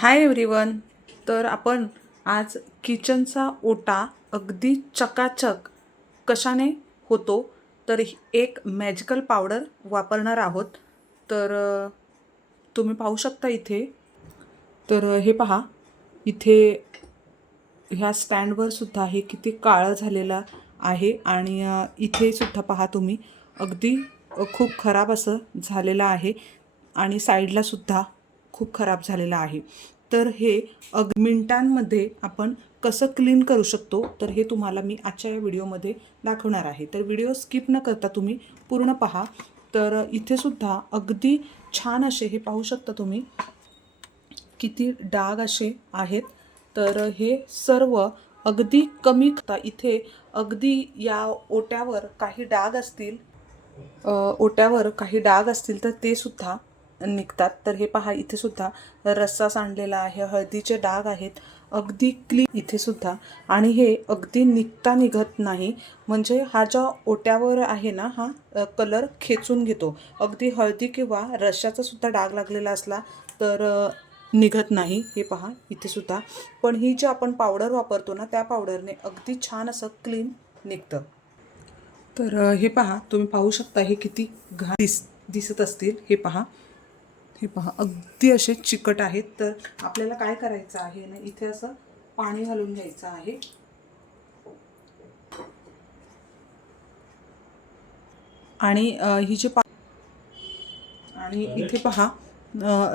Hi everyone तर आपण आज किचनचा ओटा अगदी चकाचक कशाने होतो तर एक मॅजिकल पावडर वापरणार आहोत. तर तुम्ही पाहू शकता इथे. तर हे पहा. इथे ह्या स्टँडवर सुद्धा हे किती काळं झालेलं आहे आणि इथे सुद्धा पहा तुम्ही. अगदी खूप खराब असं झालेलं आहे. आणि साईडला सुद्धा खूप खराब झालेला आहे. तर हे अग मिनिटांमध्ये आपण कसं क्लीन करू शकतो तर हे तुम्हाला मी आजच्या या व्हिडिओमध्ये दाखवणार आहे. तर व्हिडिओ स्किप न करता तुम्ही पूर्ण पहा. तर इथेसुद्धा इथे सुद्धा अगदी छान असे हे पाहू शकता तुम्ही किती डाग असे आहेत. तर हे सर्व अगदी कमी इथे अगदी या ओट्यावर काही डाग असतील ओट्यावर काही डाग असतील तर ते सुद्धा निघतात. तर हे पहा इथे सुद्धा रस्सा सांडलेला आहे हळदीचे डाग आहेत. अगदी क्लीन इथे सुद्धा. आणि हे अगदी निघता निघत नाही. म्हणजे हा ज्या ओट्यावर आहे ना हा कलर खेचून घेतो. अगदी हळदी किंवा रश्याचा सुद्धा डाग लागलेला असला तर निघत नाही. हे पहा इथे सुद्धा. पण ही जी आपण पावडर वापरतो ना त्या पावडरने अगदी छान असं क्लीन निघतं. तर हे पहा तुम्ही पाहू शकता हे किती घा दिस दिसत असतील. हे पहा. हे पहा अगदी असे चिकट आहेत. तर आपल्याला काय करायचं आहे ना इथे असं पाणी घालून घ्यायचं आहे. आणि ही जे पा आणि इथे पहा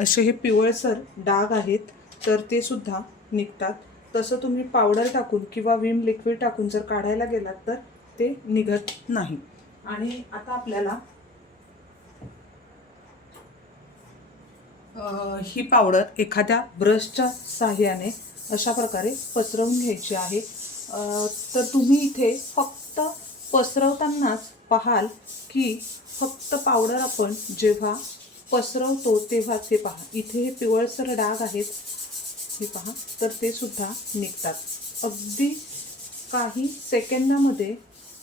असे हे पिवळसर डाग आहेत. तर ते सुद्धा निघतात. तसं तुम्ही पावडर टाकून किंवा विम लिक्विड टाकून जर काढायला गेलात तर ते निघत नाही. आणि आता आपल्याला ही पावडर एखाद्या ब्रशच्या सहाय्याने अशा प्रकारे पसरवून घ्यायची आहे. तर तुम्ही इथे फक्त पसरवतानाच पाहाल की फक्त पावडर आपण जेव्हा पसरवतो तेव्हा ते पहा. इथे हे पिवळसर डाग आहेत. हे पहा. तर ते सुद्धा निघतात. अगदी काही सेकंदामध्ये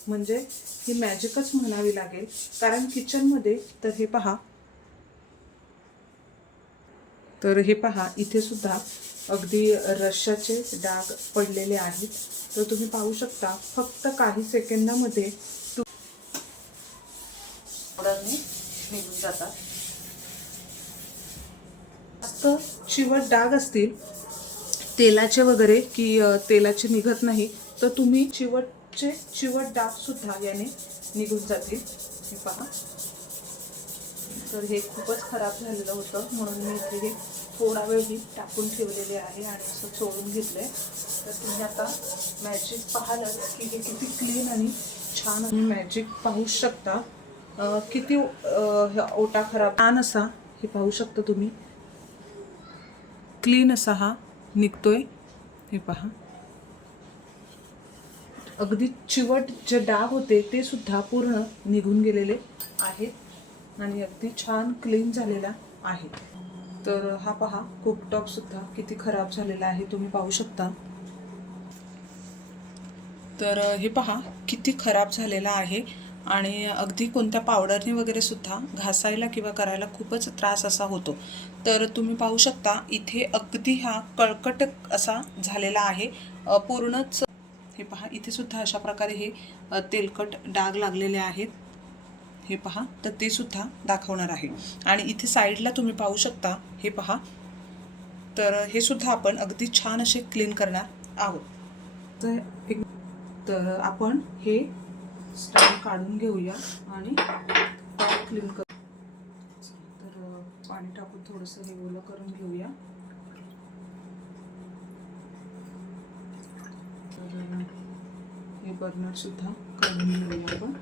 म्हणजे ही मॅजिकच म्हणावी लागेल. कारण किचनमध्ये तर हे पहा तर हे पहा इथे सुद्धा अगदी रश्याचे डाग पडलेले आहेत. तर तुम्ही पाहू शकता फक्त काही सेकंदामध्ये तु- निघून जातात. चिवट डाग असतील तेलाचे वगैरे की तेलाचे निघत नाही तर तुम्ही चिवटचे चिवट डाग सुद्धा याने निघून जातील. हे पहा. तर हे खूपच खराब झालेलं होतं. म्हणून मी इथे हे थोडा वेळ मी टाकून ठेवलेले आहे आणि असं चोळून घेतलंय. तर तुम्ही आता मॅजिक पाहाल की हे किती क्लीन आणि छान मॅजिक पाहू शकता. किती ओटा खराब छान असा हे पाहू शकता तुम्ही. क्लीन असा हा निघतोय. हे पहा. अगदी चिवट जे डाग होते ते सुद्धा पूर्ण निघून गेलेले आहेत. आणि अगदी छान क्लीन झालेला आहे. तर हा पहा कुकटॉप सुद्धा किती खराब झालेला आहे तुम्ही पाहू शकता. तर हे पहा किती खराब झालेला आहे. आणि अगदी कोणत्या पावडरने वगैरे सुद्धा घासायला किंवा करायला खूपच त्रास असा होतो. तर तुम्ही पाहू शकता इथे अगदी हा कळकट असा झालेला आहे. पूर्णच हे पहा इथे सुद्धा अशा प्रकारे हे तेलकट डाग लागलेले आहेत. हे पहा तर ते सुद्धा दाखवणार आहे. आणि इथे साईडला तुम्ही पाहू शकता हे पहा. तर हे सुद्धा आपण अगदी छान असे क्लीन करणार आहोत. तर एक तर आपण हे स्टँड काढून घेऊया आणि क्लीन कर तर पाणी टाकून थोडंसं हे ओलं करून घेऊया. तर हे बर्नर सुद्धा काढून घेऊया आपण.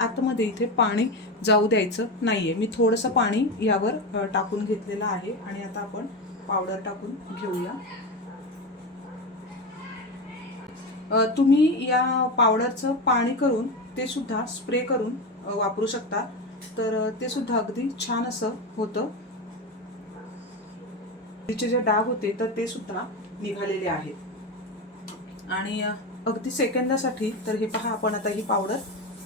आतमध्ये इथे पाणी जाऊ द्यायचं नाहीये. मी थोडंसं पाणी यावर टाकून घेतलेलं आहे आणि आता आपण पावडर टाकून घेऊया. तुम्ही या पावडरचं पाणी करून ते सुद्धा स्प्रे करून वापरू शकता. तर ते सुद्धा अगदी छान असं होतं. तिचे जे डाग होते तर ते सुद्धा निघालेले आहेत. आणि अगदी सेकंदासाठी तर हे पहा आपण आता ही पावडर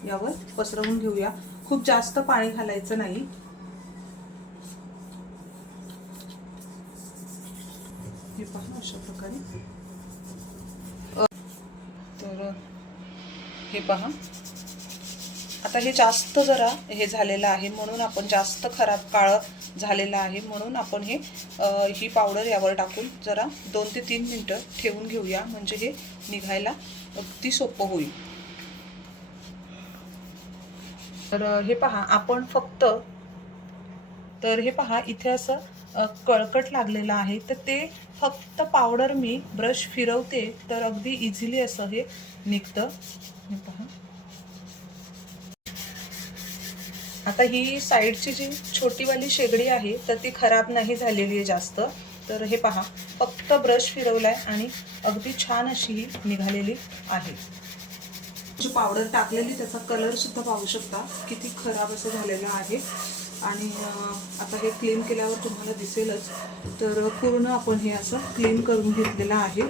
यावर पसरवून घेऊया. खूप जास्त पाणी घालायचं नाही. हे पहा अशा प्रकारे. तर हे पहा. आता हे जास्त जरा हे झालेलं आहे म्हणून आपण जास्त खराब काळं झालेलं आहे म्हणून आपण हे ही पावडर यावर टाकून जरा दोन ते तीन मिनटं ठेवून घेऊया. म्हणजे हे निघायला अगदी सोपं होईल. तर हे पहा आपण फक्त तर हे पहा इथे असं कळकट लागलेलं आहे. तर ते फक्त पावडर मी ब्रश फिरवते तर अगदी इझिली असं हे निघतं. हे पहा. आता ही साईडची जी छोटीवाली शेगडी आहे तर ती खराब नाही झालेली आहे जास्त. तर हे पहा फक्त ब्रश फिरवलाय आणि अगदी छान अशी ही निघालेली आहे. जी पावडर टाकलेली त्याचा कलर सुद्धा पाहू शकता. किती खराब असं झालेलं आहे. आणि आता हे क्लीन केल्यावर तुम्हाला दिसेलच. तर पूर्ण आपण हे असं क्लीन करून घेतलेलं आहे.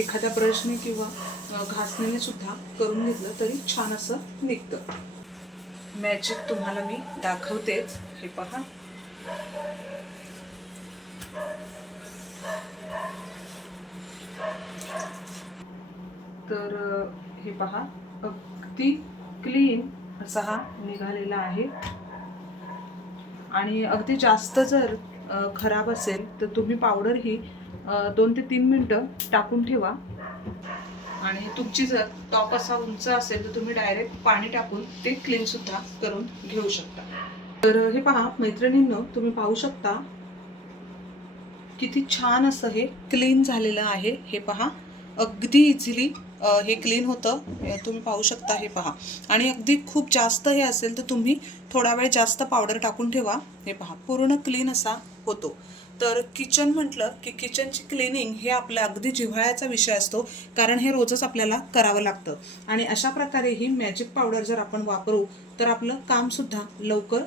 एखाद्या ब्रशने किंवा घासणीने सुद्धा करून घेतलं तरी छान असं निघतं. मॅजिक तुम्हाला मी दाखवतेच हे पहा. तर हे पहा. अगदी क्लीन असा हा निघालेला आहे. आणि अगदी जास्त जर खराब असेल तर तुम्ही पावडर ही दोन ते तीन मिनटं टाकून ठेवा. आणि तुमची जर टॉप असा उंच असेल तर तुम्ही डायरेक्ट पाणी टाकून ते क्लीन सुद्धा करून घेऊ शकता. तर हे पहा मैत्रिणींनो तुम्ही पाहू शकता. किती छान असं हे क्लीन झालेलं आहे. हे पहा. अगदी इझिली हे क्लीन होतं. तुम्ही पाहू शकता हे पहा. आणि अगदी खूप जास्त हे असेल तर तुम्ही थोडा वेळ जास्त पावडर टाकून ठेवा. हे पहा पूर्ण क्लीन असा होतो. तर किचन म्हटलं की किचनची क्लिनिंग हे आपल्या अगदी जिव्हाळ्याचा विषय असतो कारण हे रोजच आपल्याला करावं लागतं. आणि अशा प्रकारे ही मॅजिक पावडर जर आपण वापरू तर आपलं कामसुद्धा लवकर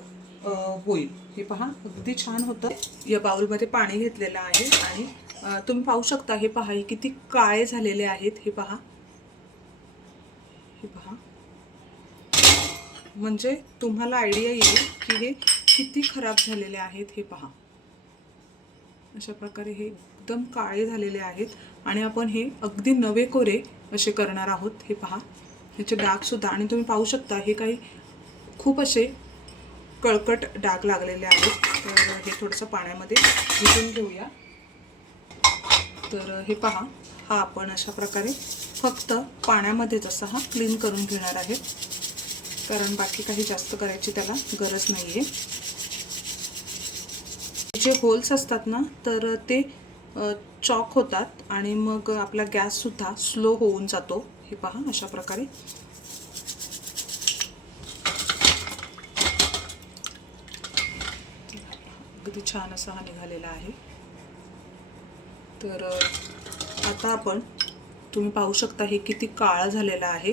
होईल. हे पहा अगदी छान होतं. या बाउलमध्ये पाणी घेतलेलं आहे आणि तुम्ही पाहू शकता हे पहा हे किती काळे झालेले आहेत हे पहा. हे पहा. म्हणजे तुम्हाला आयडिया येईल की हे किती खराब झालेले आहेत हे पहा. अशा प्रकारे हे एकदम काळे झालेले आहेत आणि आपण हे अगदी नवे कोरे असे करणार आहोत हे पहा. ह्याचे डागसुद्धा आणि तुम्ही पाहू शकता हे काही खूप असे कळकट डाग लागलेले आहेत. तर हे थोडंसं पाण्यामध्ये भिजून घेऊया. तर हे पहा. हा आपण अशा प्रकारे फक्त पाण्यामध्येच असा हा क्लीन करून घेणार आहे. कारण बाकी काही जास्त करायची त्याला गरज नाही आहे जे होल्स असतात ना तर ते चॉक होतात आणि मग आपला गॅससुद्धा स्लो होऊन जातो. हे पहा अशा प्रकारे. अगदी छान असा हा निघालेला आहे. तर आता आपण तुम्ही पाहू शकता हे किती काळा झालेला आहे.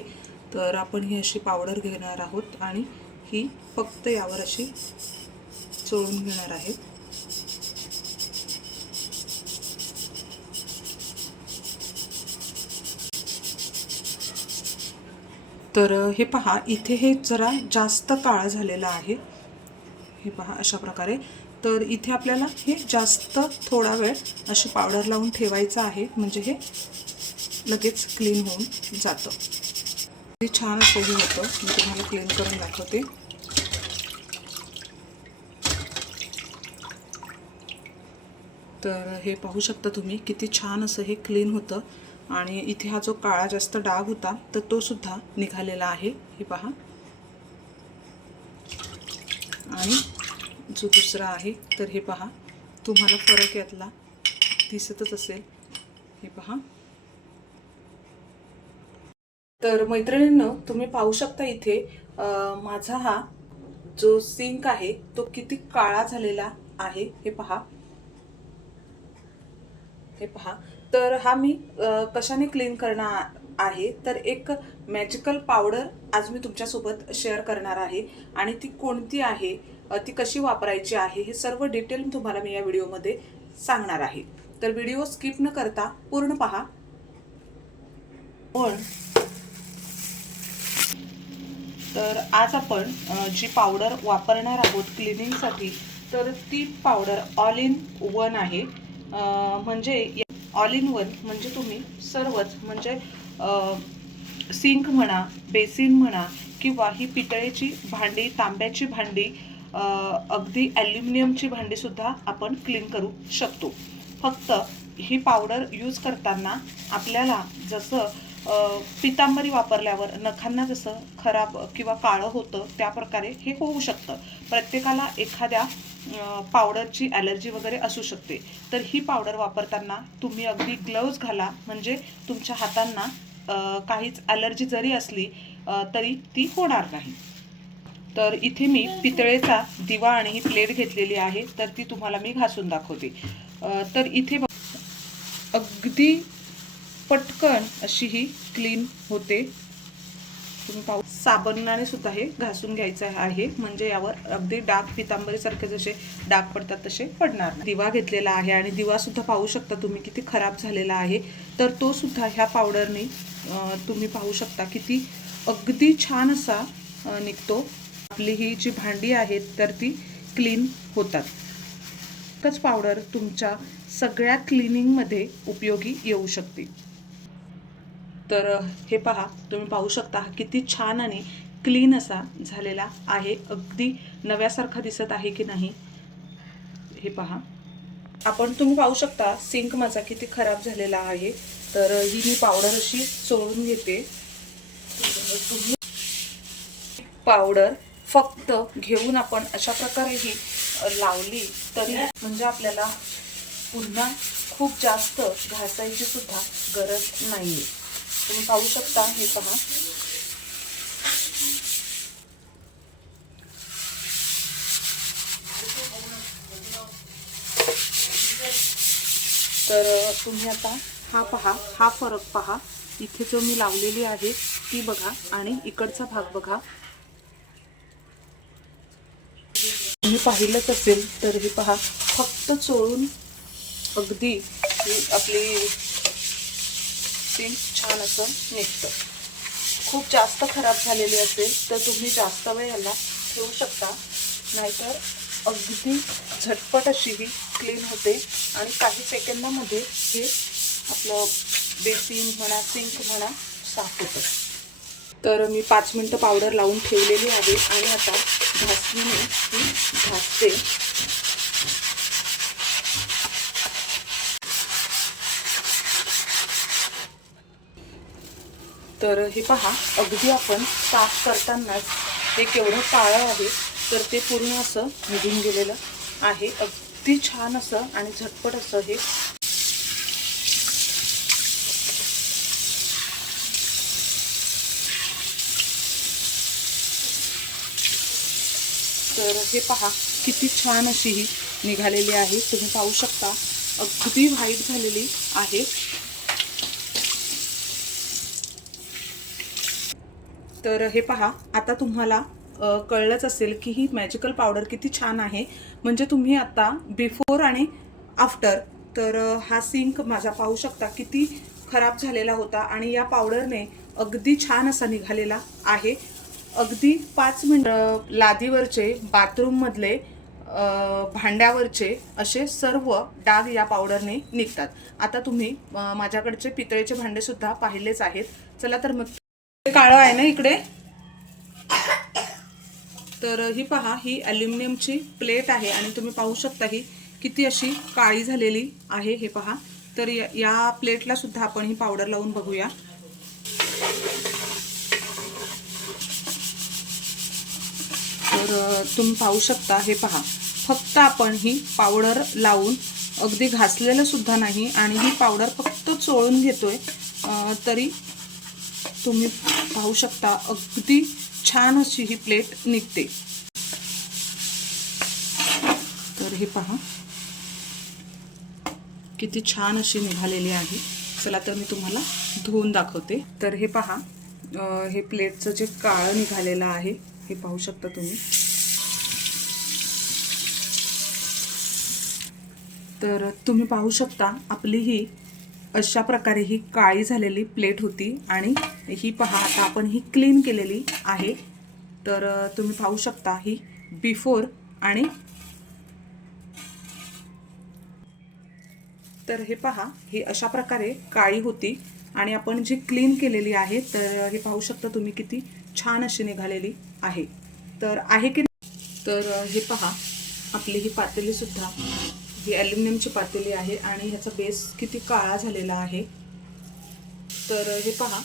तर आपण ही अशी पावडर घेणार आहोत आणि ही फक्त यावर अशी चोळून घेणार आहे. तर हे पहा इथे हे जरा जास्त काळा झालेला आहे. हे पहा अशा प्रकारे. तर इथे आपल्याला हे जास्त थोडा वेळ अशी पावडर लावून ठेवायचं आहे. म्हणजे हे लगेच क्लीन होऊन जातं. ते छान असं हे होतं. मी तुम्हाला क्लीन करून दाखवते. तर हे पाहू शकता तुम्ही किती छान असं हे क्लीन होतं. आणि इथे हा जो काळा जास्त डाग होता तर तो सुद्धा निघालेला आहे. हे पहा. आणि जो दुसरा आहे तर हे पहा. तुम्हाला फरक यातला दिसतच असेल. हे पहा. तर मैत्रिणींनो तुम्ही पाहू शकता इथे माझा हा जो सिंक आहे तो किती काळा झालेला आहे. हे पहा. हे पहा. तर हा मी कशाने क्लीन करणार आहे? तर एक मॅजिकल पावडर आज मी तुमच्यासोबत शेअर करणार आहे. आणि ती कोणती आहे? ती कशी वापरायची आहे हे सर्व डिटेल तुम्हाला मी या व्हिडिओमध्ये सांगणार आहे. तर व्हिडिओ स्किप न करता पूर्ण पहा. पण तर आज आपण जी पावडर वापरणार आहोत क्लिनिंगसाठी तर ती पावडर ऑल इन वन आहे. म्हणजे ऑल इन वन म्हणजे तुम्ही सर्वच म्हणजे सिंक म्हणा बेसिन म्हणा किंवा ही पितळेची भांडी तांब्याची भांडी अगदी ॲल्युमिनियमची भांडीसुद्धा आपण क्लीन करू शकतो. फक्त ही पावडर यूज करताना आपल्याला जसं पितांबरी वापरल्यावर नखांना जसं खराब किंवा काळं होतं त्या प्रकारे हे होऊ शकतं. प्रत्येकाला एखाद्या पावडरची ॲलर्जी वगैरे असू शकते. तर ही पावडर वापरताना तुम्ही अगदी ग्लव्ज घाला म्हणजे तुमच्या हातांना काहीच ॲलर्जी जरी असली तरी ती होणार नाही. तर इथे मी पितळेचा दिवा आणि ही प्लेट घेतलेली आहे तर ती तुम्हाला मी घासून दाखवते. तर इथे अगदी पटकन अशी ही क्लीन होते. तुम्ही पाहू साबणाने सुद्धा हे घासून घ्यायचं आहे म्हणजे यावर अगदी डाग पितांबरीसारखे जसे डाग पडतात तसे पडणार नाही. दिवा घेतलेला आहे आणि दिवा सुद्धा पाहू शकता तुम्ही किती खराब झालेला आहे. तर तो सुद्धा ह्या पावडरने तुम्ही पाहू शकता किती अगदी छान असा निघतो. आपली ही जी भांडी आहेत तर ती क्लीन होतात. एकच पावडर तुमच्या सगळ्या क्लिनिंगमध्ये उपयोगी येऊ शकते. तर हे पहा तुम्ही पाहू शकता किती छान आणि क्लीन असा झालेला आहे. अगदी नव्यासारखा दिसत आहे की नाही? हे पहा. आपण तुम्ही पाहू शकता सिंक माझा किती खराब झालेला आहे. तर ही मी पावडर अशी चोळून घेते. तुम्ही पावडर फक्त घेऊन आपण अशा प्रकारे ही लावली तरी म्हणजे आपल्याला पुन्हा खूप जास्त घासायची सुद्धा गरज नाहीये. तुम्ही पाहू शकता हे पहा. तर तुम्ही आता हा पहा हा फरक पहा. इथे जो मी लावलेली आहे ती बघा आणि इकडचा भाग बघा. तुम्ही पाहिलंच असेल तर हे पहा. फक्त चोळून अगदी ही आपली सीम छान असं निघतं. खूप जास्त खराब झालेली असेल तर तुम्ही जास्त वेळ याला ठेवू शकता. नाहीतर अगदी झटपट अशी ही क्लीन होते. आणि काही सेकंदामध्ये हे आपलं बेसिन म्हणा सिंक म्हणा साफ होतं. तर मी पाच मिनटं पावडर लावून ठेवलेली आहे आणि आता घासणीने ती घासते. तर हे पहा अगदी आपण साफ करतानाच हे केवढं काळं आहे तर ते पूर्ण असं निघून गेलेलं आहे. अगदी छान असं आणि झटपट असं हे तर हे पहा किती छान अशी ही निघालेली आहे. तुम्ही पाहू शकता अगदी व्हाईट झालेली आहे. तर हे पहा आता तुम्हाला कळलंच असेल की ही मॅजिकल पावडर किती छान आहे. म्हणजे तुम्ही आता बिफोर आणि आफ्टर तर हा सिंक माझा पाहू शकता किती खराब झालेला होता. आणि या पावडरने अगदी छान असा निघालेला आहे. अगदी पाच मिनिट लादीवरचे बाथरूममधले भांड्यावरचे असे सर्व डाग या पावडरने निघतात. आता तुम्ही माझ्याकडचे पितळेचे भांडे सुद्धा पाहिलेच आहेत. चला तर मग काळं आहे ना इकडे? तर ही पहा ही ॲल्युमिनियमची प्लेट आहे आणि तुम्ही पाहू शकता ही किती अशी काळी झालेली आहे हे पहा. तर या- या प्लेटला सुद्धा आपण ही पावडर लावून बघूया. तर तुम्ही पाहू शकता हे पहा. फक्त आपण ही पावडर लावून अगदी घासलेलं सुद्धा नाही आणि ही पावडर फक्त चोळून घेतोय तरी तुम्ही पाहू शकता अगदी छान अशी ही प्लेट निघते. तर हे पहा. किती छान अशी निघालेली आहे. चला तर मी तुम्हाला धुवून दाखवते. तर हे पहा हे प्लेटचं जे काळं निघालेलं आहे हे पाहू शकता तुम्ही. तर तुम्ही पाहू शकता आपली ही अशा प्रकारे ही काळी झालेली प्लेट होती आणि ही पहा आता आपण ही क्लीन केलेली आहे. तर तुम्ही पाहू शकता ही बिफोर आणि तर हे पहा ही अशा प्रकारे काळी होती आणि आपण जी क्लीन केलेली आहे तर हे पाहू शकता तुम्ही किती छान अशी निघालेली आहे. तर आहे की तर हे पहा. आपली ही पातेली सुद्धा ही ॲल्युमिनियमची पातेली आहे आणि ह्याचा बेस किती काळा झालेला आहे. तर हे पहा.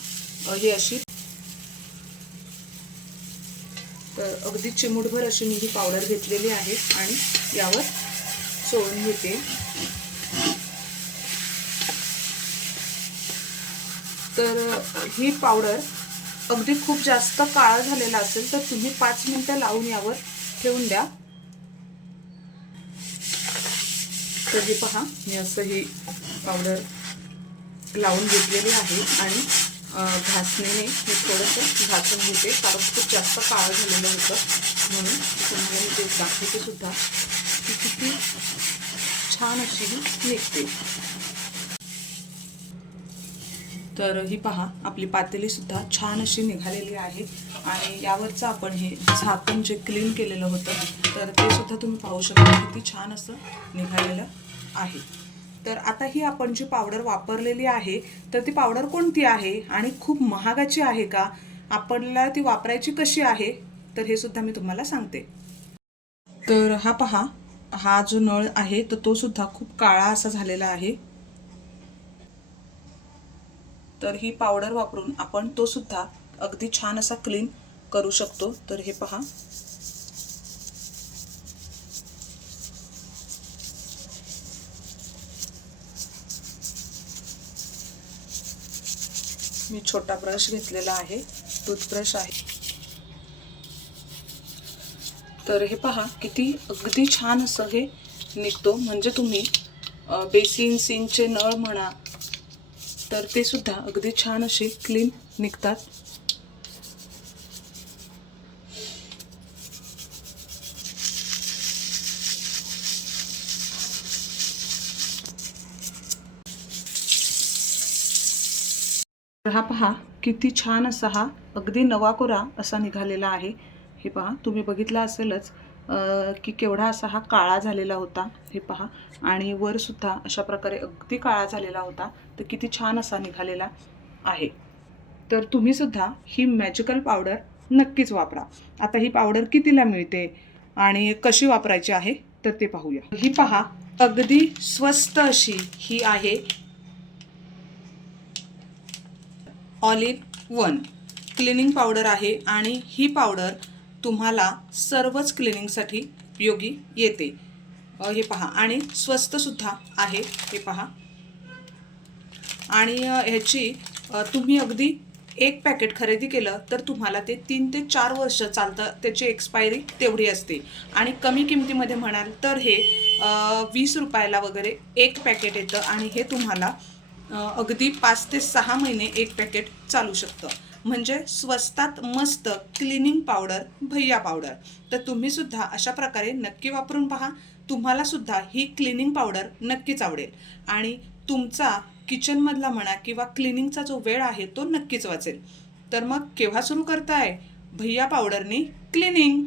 ही अशी. तर अगदी चिमूटभर अशी मी ही पावडर घेतलेली आहे आणि यावर सोडून घेते. तर ही पावडर अगदी खूप जास्त काळा झालेला असेल तर तुम्ही पाच मिनटं लावून यावर ठेवून द्या. तर हे पहा मी असं ही पावडर लावून घेतलेली आहे आणि घासणीने मी थोडंसं घासून घेते कारण खूप जास्त काळं झालेलं होतं. म्हणून तुम्हाला मी ते दाखवते सुद्धा. की किती छान अशी ही निघते. तर ही पहा आपली पातेलीसुद्धा छान अशी निघालेली आहे. आणि यावरचं आपण हे झाकण जे क्लीन केलेलं होतं तर ते सुद्धा तुम्ही पाहू शकता किती छान असं निघालेलं आहे. तर आता ही आपण जी पावडर वापरलेली आहे तर ती पावडर कोणती आहे आणि खूप महागाची आहे का? आपल्याला ती वापरायची कशी आहे? तर हे सुद्धा मी तुम्हाला सांगते. तर हा पहा हा जो नळ आहे तर तो सुद्धा खूप काळा असा झालेला आहे. तर ही पावडर वापरून आपण तो सुद्धा अगदी छान असा क्लीन करू शकतो. तर हे पहा. मी छोटा ब्रश घेतलेला आहे. टूथब्रश आहे. तर हे पहा किती अगदी छान असं हे निघतो. म्हणजे तुम्ही बेसिन सिंकचे नळ म्हणा तर ते सुद्धा अगदी छान असे क्लीन निघतात. हा पहा किती छान असा हा अगदी नवाकोरा असा निघालेला आहे. हे पहा तुम्ही बघितला असेलच की केवढा असा हा काळा झालेला होता. हे पहा आणि वर सुद्धा अशा प्रकारे अगदी काळा झालेला होता. तर किती छान असा निघालेला आहे. तर तुम्ही सुद्धा ही मॅजिकल पावडर नक्कीच वापरा. आता ही पावडर कितीला मिळते आणि कशी वापरायची आहे तर ते पाहूया. ही पहा अगदी स्वस्त अशी ही आहे. ऑलिव वन क्लिनिंग पावडर आहे आणि ही पावडर तुम्हाला सर्वच क्लिनिंगसाठी उपयोगी येते. हे पहा. आणि स्वस्तसुद्धा आहे हे पहा. आणि ह्याची तुम्ही अगदी एक पॅकेट खरेदी केलं तर तुम्हाला ते तीन ते चार वर्ष चालतं त्याची एक्सपायरी तेवढी असते. आणि कमी किमतीमध्ये म्हणाल तर हे वीस रुपयाला वगैरे एक पॅकेट येतं आणि हे तुम्हाला अगदी पाच ते सहा महिने एक पॅकेट चालू शकतं. म्हणजे स्वस्तात मस्त क्लिनिंग पावडर भैया पावडर. तर तुम्ही सुद्धा अशा प्रकारे नक्की वापरून पहा. तुम्हाला सुद्धा ही क्लिनिंग पावडर नक्कीच आवडेल. आणि तुमचा किचनमधला म्हणा किंवा क्लिनिंगचा जो वेळ आहे तो नक्कीच वाचेल. तर मग केव्हा सुरू करताय? भैया पावडरनी क्लिनिंग